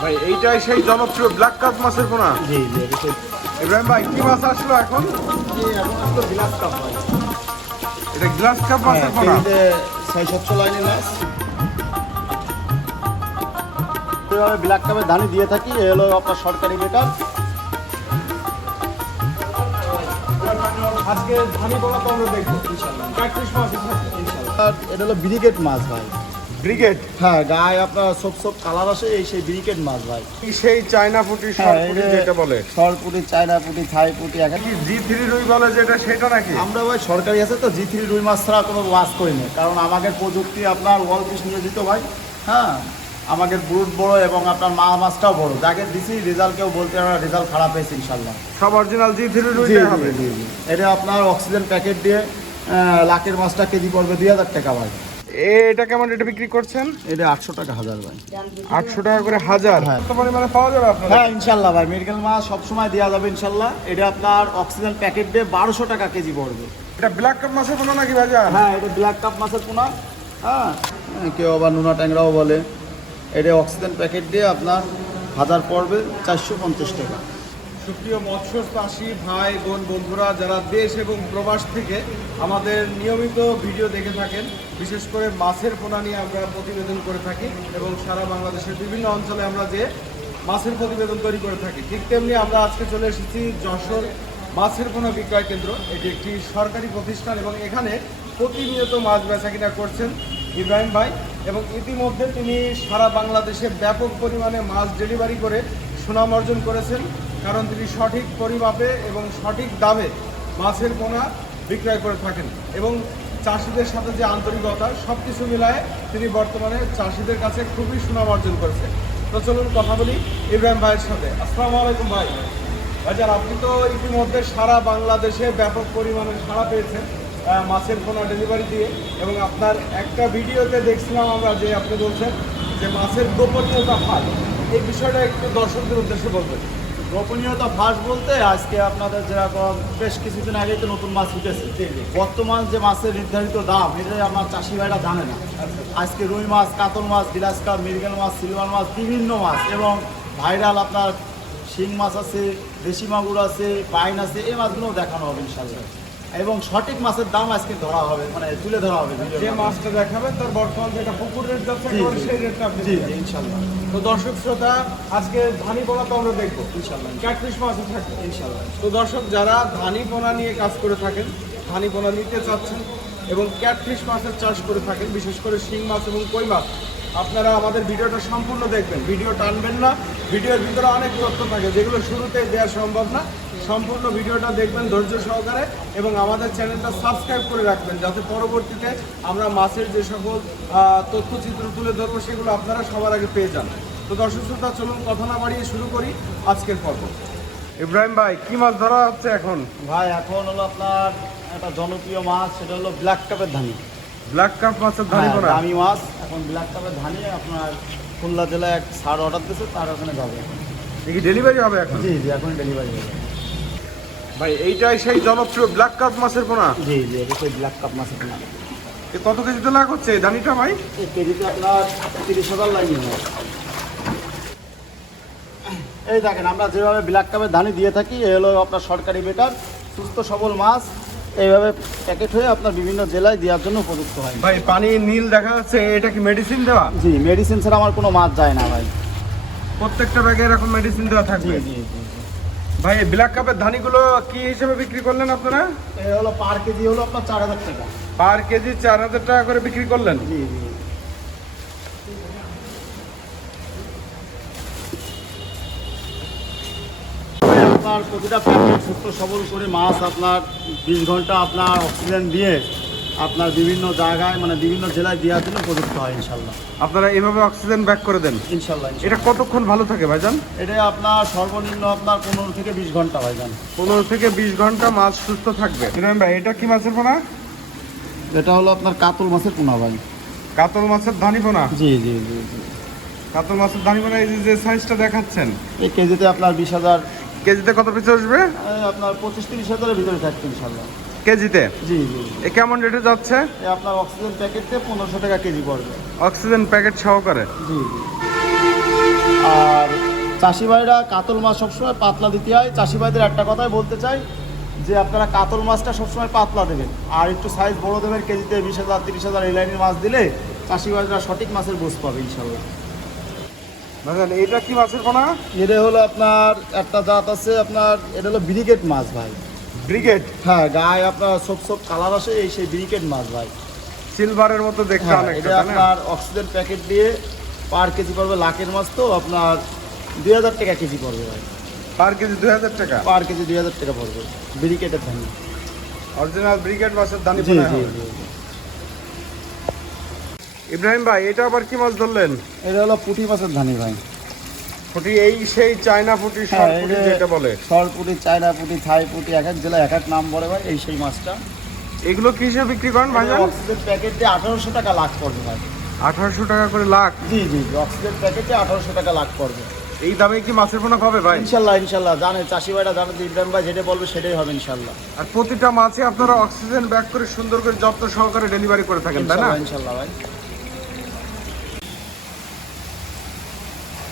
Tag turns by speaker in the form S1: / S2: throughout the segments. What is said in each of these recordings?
S1: ভাই এইটাই সেই জনপ্রিয় ব্ল্যাক কাপ মাছের পোনা।
S2: জি জি
S1: ইব্রাহিম ভাই কি মাছ আসলো এখন?
S2: এখন আসলো বিলাস কাপ ভাই।
S1: এটা গ্লাস কাপ
S2: হ্যাঁ,
S1: মাছের পোনা
S2: ছয় সাতশো লাইনের মাছ। এভাবে ব্ল্যাক কাপের ধানি দিয়ে থাকি এ হলো আপনার সরকারি বেকার
S1: আজকে ধানি পোনা তো আমরা দেখব প্র্যাকটিস মাছ
S2: আর এটা হলো ব্রিগেড মাছ ভাই।
S1: ব্রিগেড?
S2: হ্যাঁ গায়ে আপনার সব সব কালার আসে এই সেই ব্রিগেড মাছ ভাই।
S1: সেই চায়না পুটি
S2: হ্যাঁ,
S1: শর্ট পুটি
S2: এই যে
S1: যেটা বলে।
S2: সর পুটি চায়না পুটি থাই পুটি এক
S1: কি জি থ্রি রুই বলে যেটা সেটা নাকি?
S2: আমরা ভাই সরকারি আছে তো জি থ্রি রুই মাছ ছাড়া কোনো মাছ করি না। কারণ আমাদের প্রযুক্তি আপনার ওয়াল পিস নিয়োজিত ভাই। হ্যাঁ আমাদের ব্রুট বড় এবং আপনার মা মাছটাও বড়। যাকে দিছি রেজাল্ট কেউ বলতে পারে রেজাল্ট খারাপ হয়েছে ইনশাল্লাহ।
S1: সব অরিজিনাল জি থ্রি
S2: জি। এটা আপনার অক্সিজেন প্যাকেট দিয়ে লাখের মাছটা কেজি পড়বে দুই হাজার টাকা ভাই।
S1: এটা কেমন এটা বিক্রি করছেন?
S2: এটা আটশো টাকা হাজার ভাই।
S1: আটশো টাকা করে হাজার।
S2: হ্যাঁ।
S1: কত পরিমাণে পাওয়া যাবে আপনার
S2: হ্যাঁ ইনশাল্লাহ ভাই মেডিকেল মাছ সবসময় দেওয়া যাবে ইনশাল্লাহ। এটা আপনার অক্সিজেন প্যাকেট দিয়ে বারোশো টাকা কেজি পড়বে।
S1: এটা ব্ল্যাক কাপ মাছের পোনা নাকি ভাজা
S2: হ্যাঁ এটা ব্ল্যাক কাপ মাছের পোনা। হ্যাঁ কেউ আবার নোনা ট্যাংরাও বলে। এটা অক্সিজেন প্যাকেট দিয়ে আপনার হাজার পড়বে চারশো পঞ্চাশ টাকা।
S1: সুপ্রিয় মৎস্য চাষী ভাই, বোন, বন্ধুরা, যারা দেশ এবং প্রবাস থেকে আমাদের নিয়মিত ভিডিও দেখে থাকেন, বিশেষ করে মাছের পোনা নিয়ে আমরা প্রতিবেদন করে থাকি এবং সারা বাংলাদেশের বিভিন্ন অঞ্চলে আমরা যে মাছের প্রতিবেদন তৈরি করে থাকি, ঠিক তেমনি আমরা আজকে চলে এসেছি যশোর মাছের পোনা বিক্রয় কেন্দ্র। এটি একটি সরকারি প্রতিষ্ঠান এবং এখানে প্রতিনিয়ত মাছ বেচা কিনা করছেন ইব্রাহিম ভাই এবং ইতিমধ্যে তিনি সারা বাংলাদেশে ব্যাপক পরিমাণে মাছ ডেলিভারি করে সুনাম অর্জন করেছেন। কারণ তিনি সঠিক পরিমাপে এবং সঠিক দামে মাছের পোনা বিক্রয় করে থাকেন এবং চাষিদের সাথে যে আন্তরিকতা সব কিছু মিলায়ে তিনি বর্তমানে চাষিদের কাছে খুবই সুনাম অর্জন করেছে তো চলুন কথা বলি ইব্রাহিম ভাইয়ের সাথে। আসসালামু আলাইকুম ভাই। ভাইজান, আপনি তো ইতিমধ্যে সারা বাংলাদেশে ব্যাপক পরিমাণে সাড়া পেয়েছেন মাছের পোনা ডেলিভারি দিয়ে। এবং আপনার একটা ভিডিওতে দেখছিলাম আমরা যে আপনি বলছেন যে মাছের গোপনীয়তা ফাঁদ এই বিষয়টা একটু দর্শকদের উদ্দেশ্যে বলবেন।
S2: গোপনীয়তা ফাঁস বলতে আজকে আপনাদের যেরকম বেশ কিছুদিন আগেই তো নতুন মাছ উঠেছে। বর্তমান যে মাছের নির্ধারিত দাম এটা আমার চাষি ভাইরা জানে না। আজকে রুই মাছ, কাতল মাছ গিলাস কাপ মৃগেল মাছ, সিলভার মাছ, বিভিন্ন মাছ এবং ভাইরাল আপনার শিং মাছ আছে, দেশি মাগুর আছে পাইন আছে, এই মাছগুলো দেখানো হবে ইনশাল্লাহ এবং সঠিক মাছের দাম আজকে ধরা হবে মানে তুলে ধরা হবে
S1: যে মাছটা দেখাবে তার বর্তমান যেটা পুকুর রেট যাচ্ছে। সেই রেটটা আপনি
S2: জি জি ইনশাল্লাহ।
S1: তো দর্শক শ্রোতা আজকে ধানি পোনা তো আমরা দেখব।
S2: ইনশাল্লাহ।
S1: ক্যাটফিশ মাছও থাকবে
S2: ইনশাল্লাহ।
S1: তো দর্শক যারা ধানি পোনা নিয়ে কাজ করে থাকেন ধানি পোনা নিতে চাচ্ছেন এবং ক্যাটফিশ মাছের চাষ করে থাকেন বিশেষ করে শিং মাছ এবং কই মাছ আপনারা আমাদের ভিডিওটা সম্পূর্ণ দেখবেন। ভিডিও টানবেন না ভিডিওর ভিতরে অনেক তথ্য থাকে যেগুলো শুরুতে দেওয়া সম্ভব না। সম্পূর্ণ ভিডিওটা দেখবেন ধৈর্য সহকারে এবং আমাদের চ্যানেলটা সাবস্ক্রাইব করে রাখবেন যাতে পরবর্তীতে আমরা মাছের যে সকল তথ্যচিত্র তুলে ধরবো সেগুলো আপনারা সবার আগে পেয়ে যান। তো দর্শক শ্রোতা চলুন কথা না বাড়িয়ে শুরু করি আজকের পর্ব। ইব্রাহিম ভাই কি মাছ ধরা হচ্ছে এখন?
S2: ভাই এখন হলো আপনার একটা জনপ্রিয় মাছ সেটা হলো ব্ল্যাক কাপের ধানি।
S1: ব্ল্যাক কাপ মাছের ধানি
S2: হ্যাঁ, দামি মাছ এখন ব্ল্যাক কাপের ধানি আপনার খুলনা জেলায় এক সার অর্ডার দিয়েছে তার ওখানে যাবে।
S1: এ কি ডেলিভারি হবে এখন?
S2: জি জি এখন ডেলিভারি হবে।
S1: ভাই এইটাই সেই জনপ্রিয় ব্ল্যাক কাপ মাছের পোনা।
S2: জি জি এটা সেই ব্ল্যাক কাপ মাছের পোনা।
S1: এ কত কেজিতে লাগ হচ্ছে ধানিটা ভাই?
S2: এই কেজিতে আপনার তিরিশ হাজার লাইন এই দেখেন আমরা যেভাবে ব্ল্যাক কাপের ধানি দিয়ে থাকি এ হলো আপনার সরকারি বেকার সুস্থ সবল মাছ। এইভাবে প্যাকেট হয়ে আপনার বিভিন্ন জেলায় দেওয়ার জন্য উপযুক্ত হয়।
S1: ভাই পানি নীল দেখা যাচ্ছে এটা কি মেডিসিন দেওয়া?
S2: জি মেডিসিন ছাড়া আমার কোনো মাছ যায় না ভাই।
S1: প্রত্যেকটা ব্যাগে এরকম মেডিসিন দেওয়া থাকবে।
S2: জি জি।
S1: ভাই এই ব্ল্যাক কাপের ধানিগুলো কি হিসেবে বিক্রি করলেন আপনারা?
S2: এ হলো পার কেজি হলো আপনার চার হাজার টাকা।
S1: পার কেজি চার হাজার টাকা করে বিক্রি করলেন?
S2: জি জি। আপনার প্রতিটা প্যাকেট সুস্থ সবল করে মাছ আপনার বিশ ঘণ্টা আপনার অক্সিজেন দিয়ে আপনার বিভিন্ন জায়গায় মানে বিভিন্ন জেলায় দেওয়ার জন্য প্রযুক্ত হয় ইনশাল্লাহ।
S1: আপনারা এইভাবে অক্সিজেন ব্যাক করে দেন?
S2: ইনশাল্লাহ।
S1: এটা কতক্ষণ ভালো থাকে ভাইজান?
S2: এটা আপনার সর্বনিম্ন আপনার পনেরো থেকে বিশ ঘণ্টা যান
S1: পনেরো থেকে বিশ ঘণ্টা মাছ সুস্থ থাকবে। ভাই এটা কি মাছের পোনা?
S2: এটা হলো আপনার কাতল মাছের পোনা ভাই।
S1: কাতল মাছের ধানি পোনা?
S2: জি জি জি জি।
S1: কাতল মাছের ধানি পোনা এই যে- সাইজটা দেখাচ্ছেন।
S2: এই কেজিতে আপনার বিশ হাজার
S1: কেজিতে কত পিস আসবে?
S2: আপনার পঁচিশ তিরিশ হাজারের ভিতরে থাকবে ইনশাল্লাহ।
S1: কেজিতে?
S2: জি জি।
S1: এ কেমন রেটে যাচ্ছে?
S2: এই আপনার অক্সিজেন প্যাকেটে পনেরোশো টাকা কেজি পড়বে।
S1: অক্সিজেন প্যাকেট সহকারে
S2: জি জি। আর চাষি ভাইরা কাতল মাছ সবসময় পাতলা দিতে হয়। চাষি ভাইদের একটা কথাই বলতে চাই যে আপনারা কাতল মাছটা সবসময় পাতলা দেবেন। আর একটু সাইজ বড় দেবেন কেজিতে বিশ হাজার তিরিশ হাজার এই লাইনের মাছ দিলে চাষি ভাইরা সঠিক মাছের গোস পাবে ইনশাল্লাহ
S1: ভাইজান এটা কি মাছের পোনা?
S2: এটা হলো আপনার একটা জাত আছে আপনার এটা হলো ব্রিগেড মাছ ভাই।
S1: ব্রিগেড?
S2: হ্যাঁ গায়ে আপনার সব সব কালার আসে এই সেই ব্রিগেড মাছ ভাই।
S1: সিলভারের মতো দেখতে
S2: হ্যাঁ এটা আপনার অক্সিজেন প্যাকেট দিয়ে পার কেজি পড়বে লাখের মাছ তো আপনার দুই হাজার টাকা কেজি পড়বে ভাই।
S1: পার কেজি দুই হাজার টাকা?
S2: পার কেজি দুই হাজার টাকা পড়বে ব্রিকেটের ধান
S1: অরিজিনাল ব্রিগেড মাছের হবে।
S2: জি জি।
S1: ইব্রাহিম ভাই এটা আবার কি মাছ ধরলেন?
S2: এটা হলো পুঁটি মাছের ধানি ভাই।
S1: ফুটি এই সেই চায়না ফুটি
S2: হ্যাঁ,
S1: ফুটি যেটা বলে।
S2: চায়না পুঁটি থাই পুঁটি এক এক জেলায় এক এক নাম বলে ভাই এই সেই মাছটা।
S1: এগুলো কি হিসেবে বিক্রি করেন ভাইজান?
S2: অক্সিজেন প্যাকেট আঠারোশো টাকা লাখ পড়বে ভাই।
S1: আঠারোশো টাকা করে লাখ?
S2: জি জি অক্সিজেন প্যাকেটে আঠারোশো টাকা লাখ পড়বে।
S1: এই দামে কি মাছের পোনা পাবে ভাই?
S2: ইনশাল্লাহ ইনশাল্লাহ জানে চাষি ভাইরা জানে যে ইব্রাহিম ভাই যেটা বলবে সেটাই হবে ইনশাল্লাহ।
S1: আর প্রতিটা মাছে আপনারা অক্সিজেন ব্যাগ করে সুন্দর করে যত্ন সহকারে ডেলিভারি করে থাকেন তাই না?
S2: ইনশাল্লাহ ভাই।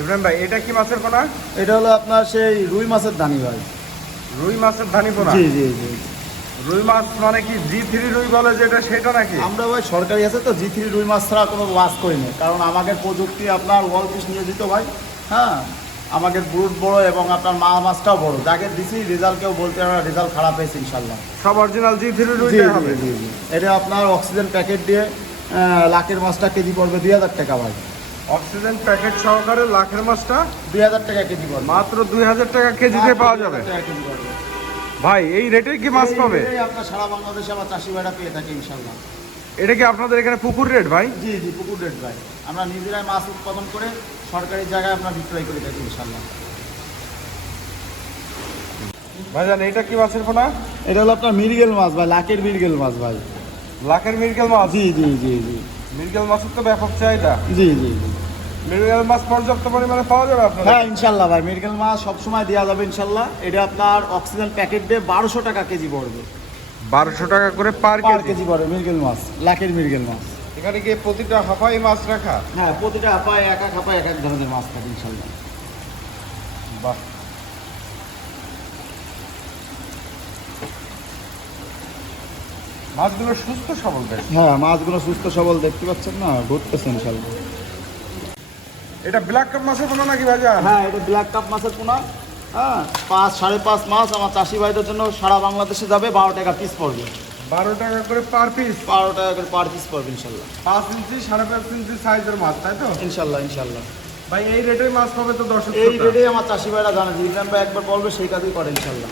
S1: ইব্রাহিম ভাই এটা কি মাছের পোনা?
S2: এটা হলো আপনার সেই রুই মাছের দানি ভাই।
S1: রুই মাছের ধানি পোনা?
S2: জি জি জি।
S1: রুই মাছ মানে কি জি থ্রি রুই বলে যেটা সেটা নাকি?
S2: আমরা ভাই সরকারি আছে তো জি থ্রি রুই মাছ ছাড়া কোনো মাছ করি না। কারণ আমাদের প্রযুক্তি আপনার ওয়াল পিস নিয়ে দিত ভাই। হ্যাঁ আমাদের ব্রুট বড় এবং আপনার মা মাছটাও বড়। যাকে দিছি রেজাল্ট কেউ বলতে পারে রেজাল্ট খারাপ হয়েছে ইনশাল্লাহ
S1: সব অরিজিনাল জি থ্রি রুই হবে।
S2: এটা আপনার অক্সিজেন প্যাকেট দিয়ে লাখের মাছটা কেজি পড়বে দুই হাজার টাকা ভাই।
S1: অক্সিজেন প্যাকেট সহকারে লাখের মাছটা
S2: দুই হাজার টাকা কেজি পড়বে।
S1: মাত্র দুই হাজার টাকা কেজিতে পাওয়া যাবে। ভাই এই রেটে কি মাছ পাবে?
S2: আপনার সারা বাংলাদেশে আমার চাষি ভাইরা পেয়ে থাকে ইনশাল্লাহ
S1: এটা কি আপনাদের এখানে পুকুর রেট ভাই?
S2: জি জি পুকুর রেট ভাই। আমরা নিজেরাই মাছ উৎপাদন করে সরকারি জায়গায় আমরা বিক্রয় করে থাকি ইনশাল্লাহ
S1: ভাইজান এটা কি মাছের পোনা?
S2: এটা হলো আপনার মিরগেল মাছ ভাই লাখের মিরগেল মাছ ভাই।
S1: লাখের মিরগেল মাছ?
S2: জি জি জি জি।
S1: মিরগেল মাছের তো ব্যাপক চাহিদা।
S2: জি জি
S1: মিরগেল মাছ পর্যাপ্ত পরিমাণে পাওয়া যাবে আপনাদের?
S2: হ্যাঁ ইনশাল্লাহ ভাই মিরগেল মাছ সবসময় দেওয়া যাবে ইনশাল্লাহ। এটা আপনার অক্সিজেন প্যাকেট দিয়ে বারোশো টাকা কেজি পড়বে।
S1: বারোশো টাকা করে পার কেজি।
S2: পড়বে মিরগেল মাছ লাকের মিরগেল মাছ।
S1: এখানে কি প্রতিটা হাফাই মাছ রাখা?
S2: হ্যাঁ প্রতিটা হাপায় এক এক হাপায় এক এক ধরনের মাছ থাকে ইনশাল্লাহ।
S1: বাহ। মাছগুলো সুস্থ সবল
S2: হ্যাঁ মাছগুলো সুস্থ সবল দেখতে পাচ্ছেন না ঘুরতেছে ইনশাল্লাহ
S1: এটা ব্ল্যাক কাপ মাছের পোনা নাকি ভাইজান?
S2: হ্যাঁ এটা ব্ল্যাক কাপ মাছের পোনা। হ্যাঁ পাঁচ সাড়ে পাঁচ মাস আমার চাষি ভাইদের জন্য সারা বাংলাদেশে যাবে বারো টাকা পিস পড়বে।
S1: বারো টাকা করে পার পিস
S2: বারো টাকা করে পার পিস পড়বে ইনশাল্লাহ
S1: পাঁচ ইঞ্চি সাড়ে পাঁচ ইঞ্চি সাইজের মাছ তাই তো?
S2: ইনশাল্লাহ ইনশাল্লাহ
S1: ভাই এই রেটের মাছ পাবে তো দর্শক
S2: এই। রেটে আমার চাষি ভাইরা জানে ইব্রাহিম ভাই একবার বলবে সেই কাজই করে ইনশাল্লাহ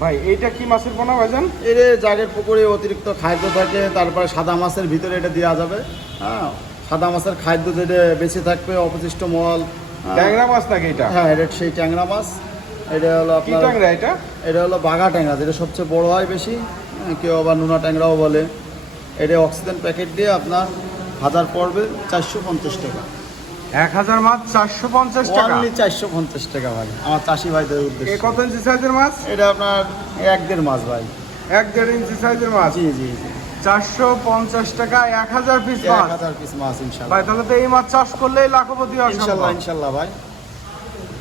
S1: ভাই এইটা কি মাছের পোনা ভাইজান?
S2: এর জাগের পুকুরে অতিরিক্ত খাদ্য থাকে তারপরে সাদা মাছের ভিতরে এটা দেওয়া যাবে। হ্যাঁ সাদা মাছের খাদ্য যেটা বেঁচে থাকবে অবশিষ্ট মল হ্যাঁ।
S1: ট্যাংরা মাছ নাকি এটা?
S2: হ্যাঁ এটা সেই ট্যাংরা মাছ। এটা হলো আপনার
S1: ট্যাংরা এটা?
S2: এটা হলো বাঘা ট্যাংরা যেটা সবচেয়ে বড় হয় বেশি। হ্যাঁ, কেউ আবার নোনা ট্যাংরাও বলে। এটা অক্সিজেন প্যাকেট দিয়ে আপনার হাজার পড়বে চারশো পঞ্চাশ টাকা।
S1: এক হাজার মাছ চারশো পঞ্চাশ টাকা।
S2: অনলি চারশো পঞ্চাশ টাকা ভাই আমার চাষি ভাইদের
S1: এ
S2: উদ্দেশ্যে
S1: কত ইঞ্চি সাইজের মাছ?
S2: এটা আপনার এক দেড় মাস ভাই।
S1: এক দেড় ইঞ্চি সাইজের মাছ?
S2: জি জি জি।
S1: চারশো পঞ্চাশ টাকা এক হাজার পিস মাছ।
S2: হাজার পিস মাছ ইনশাল্লাহ।
S1: ভাই তাহলে তো এই মাছ চাষ করলেই লাখপতি
S2: ইনশাল্লাহ ইনশাল্লাহ ভাই।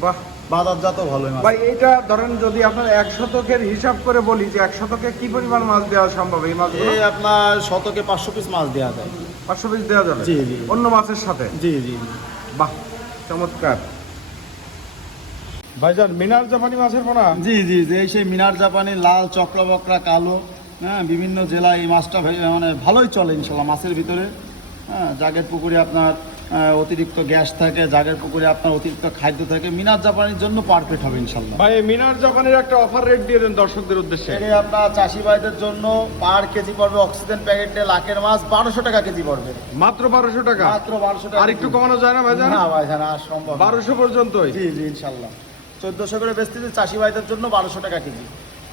S1: বাহ।
S2: বাজারজাত মাছ।
S1: ভাই এইটা ধরেন যদি আপনার এক শতকের হিসাব করে বলি যে এক শতকে কি পরিমাণ মাছ দেওয়া সম্ভব এই মাছ
S2: এই আপনার শতকে পাঁচশো পিস মাছ দেওয়া যায়।
S1: পাঁচশো পিস দেওয়া যাবে?
S2: জি, জি।
S1: অন্য মাছের সাথে?
S2: জি জি।
S1: বাহ চমৎকার। ভাইজান মিনার জাপানি মাছের পোনা?
S2: জি জি যে সেই মিনার জাপানি লাল চক্রবকরা কালো হ্যাঁ বিভিন্ন জেলায় এই মাছটা মানে ভালোই চলে ইনশাল্লাহ মাছের ভিতরে। হ্যাঁ জাগের পুকুরে আপনার অতিরিক্ত গ্যাস থাকে জাগের পুকুরে আপনার অতিরিক্ত খাদ্য থাকে মিনার জাপানির জন্য পারফেক্ট হবে ইনশাল্লাহ
S1: ভাই মিনার জাপানের একটা অফার রেট দিয়ে দেন দর্শকদের উদ্দেশ্যে।
S2: এটি আপনার চাষি ভাইদের জন্য পার কেজি পড়বে অক্সিজেন প্যাকেটে লাখের মাছ বারোশো টাকা কেজি পড়বে।
S1: মাত্র বারোশো টাকা?
S2: মাত্র বারোশো টাকা
S1: আর একটু কমানো যায় না ভাইজান?
S2: না ভাই আর সম্ভব না।
S1: বারোশো পর্যন্তই?
S2: জি জি ইনশাল্লাহ চোদ্দশো করে বেচতেছি চাষি ভাইদের জন্য বারোশো টাকা কেজি।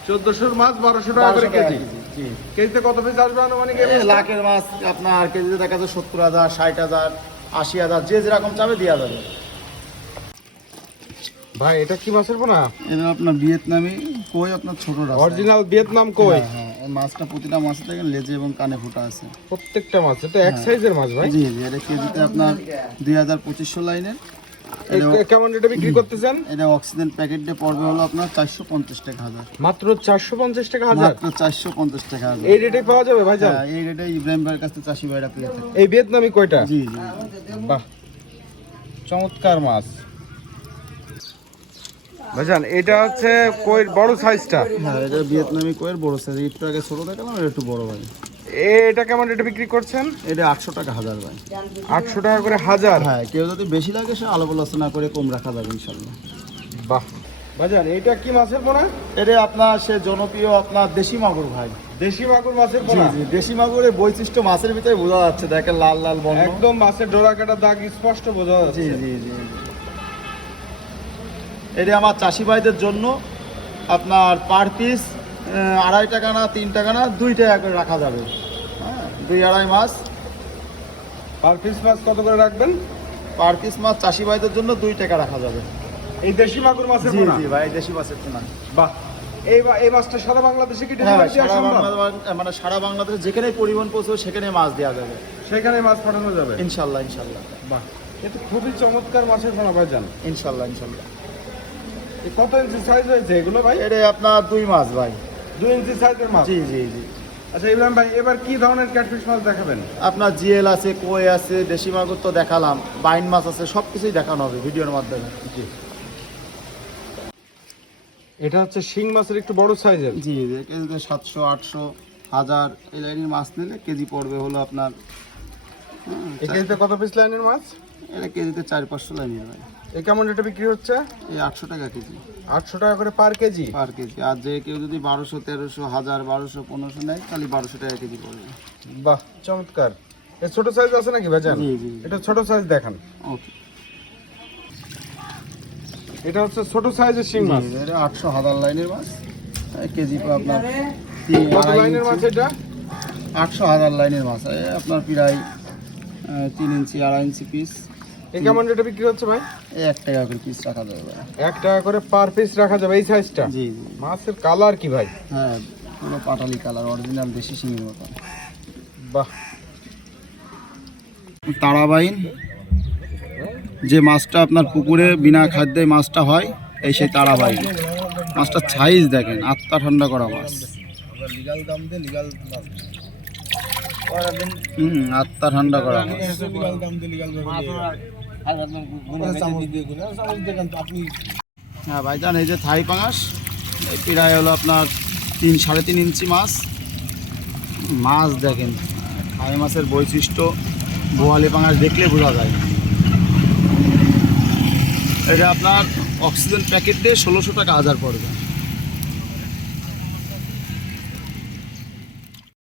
S1: চোদ্দশোর মাছ বারোশো টাকা করে
S2: 1200 টাকা
S1: কেজি? কেজিতে কত পিস আসবে আনুমানিক?
S2: লাখের মাছ আপনার কেজিতে দেখা যাচ্ছে সত্তর হাজার ষাট হাজার। আশি হাজার যে যেরকম চাবে দেওয়া যাবে।
S1: ভাই এটা কি মাছের পোনা?
S2: এটা আপনার ভিয়েতনামি কই আপনার ছোট
S1: অরিজিনাল ভিয়েতনাম কই?
S2: হ্যাঁ মাছটা প্রতিটা মাছে দেখেন লেজে এবং কানে ফোটা আছে।
S1: প্রত্যেকটা মাছ এটা এক সাইজের মাছ ভাই?
S2: জি জি এটা কেজিতে আপনার দুই হাজার পঁচিশশো লাইনের।
S1: কেমন এটা বিক্রি করতেছেন?
S2: এটা অক্সিজেন প্যাকেট পড়বে হলো আপনার চারশো পঞ্চাশ টাকা হাজার।
S1: মাত্র চারশো পঞ্চাশ টাকা হাজার?
S2: মাত্র চারশো পঞ্চাশ টাকা হাজার।
S1: এই রেটে পাওয়া যাবে ভাইজান?
S2: হ্যাঁ, এই রেটে ইব্রাহিম ভাইয়ের কাছে চাষি ভাইরা পেয়ে থাকে।
S1: এই ভিয়েতনামি কয়টা?
S2: জি জি।
S1: বাহ। চমৎকার মাছ। ভাইজান এটা হচ্ছে বড় সাইজটা?
S2: হ্যাঁ এটা ভিয়েতনামি কোয়ের বড় সাইজ। একটু আগে ছোটো দেখালাম এটা একটু বড় ভাই।
S1: এটা কেমন রেটে বিক্রি করছেন?
S2: এটা আটশো টাকা হাজার ভাই।
S1: আটশো টাকা করে হাজার?
S2: হ্যাঁ কেউ যদি বেশি লাগে সে আলাপ আলোচনা করে কম রাখা যাবে ইনশাল্লাহ।
S1: বাহ। ভাইজান এটা কি মাছের পোনা?
S2: এটা আপনার সে জনপ্রিয় আপনার দেশি মাগুর ভাই।
S1: দেশি মাগুর মাছের
S2: জি
S1: পোনা?
S2: জি দেশি মাগুরের বৈশিষ্ট্য মাছের ভিতরে বোঝা যাচ্ছে দেখেন লাল লাল বর্ণ।
S1: একদম মাছের ডোরা কাটা দাগ স্পষ্ট বোঝা যাচ্ছে।
S2: জি জি এটা আমার চাষি ভাইদের জন্য। আপনার পার পিস আড়াই টাকা না তিন টাকা না দুই টাকা করে রাখা যাবে। দুই আড়াই মাছ
S1: পার পিস মাছ কত করে রাখবেন?
S2: পার পিস মাছ চাষি ভাইদের জন্য দুই টাকা রাখা যাবে।
S1: এই দেশি মাগুর মাছের
S2: জি
S1: পোনা?
S2: জি ভাই দেশি মাছের পোনা।
S1: বাহ। এই এই মাছটা সারা বাংলাদেশে কি
S2: হ্যাঁ
S1: ডেলিভারি দেওয়া
S2: সারা
S1: সম্ভব?
S2: মানে সারা বাংলাদেশে যেখানে পরিবহন পৌঁছবে সেখানে মাছ দেওয়া যাবে।
S1: সেখানে মাছ পাঠানো যাবে?
S2: ইনশাল্লাহ ইনশাল্লাহ।
S1: বাহ। এটা খুবই চমৎকার মাছের পোনা ভাইজান
S2: ইনশাল্লাহ ইনশাল্লাহ।
S1: এ কত ইঞ্চি সাইজ হয়েছে এগুলো ভাই?
S2: এটা আপনার দুই মাছ ভাই।
S1: দুই ইঞ্চি সাইজের মাছ?
S2: জি জি জি।
S1: আচ্ছা ইব্রাহিম ভাই এবার কি ধরনের ক্যাটফিশ মাছ দেখাবেন?
S2: আপনার জিএল আছে কই আছে দেশি মাগুর তো দেখালাম বাইন মাছ আছে সব কিছুই দেখানো হবে ভিডিওর মাধ্যমে।
S1: এটা হচ্ছে শিং মাছের একটু বড় সাইজের।
S2: জি জি কেজিতে সাতশো আটশো হাজার এই লাইনের মাছ নিলে কেজি পড়বে হলো আপনার
S1: এই কেজিতে কত পিস লাইনের মাছ?
S2: এটা কেজিতে চার পাঁচশো লাইনের ভাই।
S1: এই কেমন রেটে বিক্রি হচ্ছে?
S2: এই আটশো টাকা কেজি।
S1: আটশো টাকা করে পার কেজি?
S2: পার কেজি। আর যে কেউ যদি বারোশো তেরোশো হাজার বারোশো পনেরোশো নেয় তাহলে বারোশো টাকা কেজি পড়বে।
S1: বাহ চমৎকার। এর ছোট সাইজ আছে নাকি ভাইজান?
S2: জি, জি, জি।
S1: এটা ছোট সাইজ দেখান।
S2: ওকে।
S1: এটা হচ্ছে ছোট সাইজের শিং মাছ।
S2: এটা আটশো হাজার লাইনের মাছ। কেজি আপনার
S1: কত লাইনের মাছ এটা?
S2: আটশো হাজার লাইনের মাছ। আপনার প্রায় তিন ইঞ্চি আড়াই ইঞ্চি পিস
S1: এই কেমন রেটে বিক্রি হচ্ছে ভাই?
S2: এক টাকা করে পিস রাখা যাবে
S1: এক টাকা করে পার পিস রাখা যাবে এই সাইজটা
S2: জি
S1: মাছের কালার কি ভাই?
S2: হ্যাঁ পুরো পাটালি কালার অরিজিনাল দেশি শিঙের মতন।
S1: বাহ।
S2: তারাবাইন যে মাছটা আপনার পুকুরে বিনা খাদ্যে মাছটা হয় এই সেই তারাবাইন। মাছটা সাইজ দেখেন আত্মা ঠান্ডা করা মাছ। হুম আত্মা ঠান্ডা করা মাছ। হ্যাঁ ভাইজান এই যে থাই পাঙাশ এই প্রায় হলো আপনার তিন সাড়ে তিন ইঞ্চি মাছ। মাছ দেখেন থাই মাছের বৈশিষ্ট্য বোয়ালি পাঙাশ দেখলে বোঝা যায়। এটা আপনার অক্সিজেন প্যাকেট দিয়ে ষোলোশো টাকা হাজার পড়বে।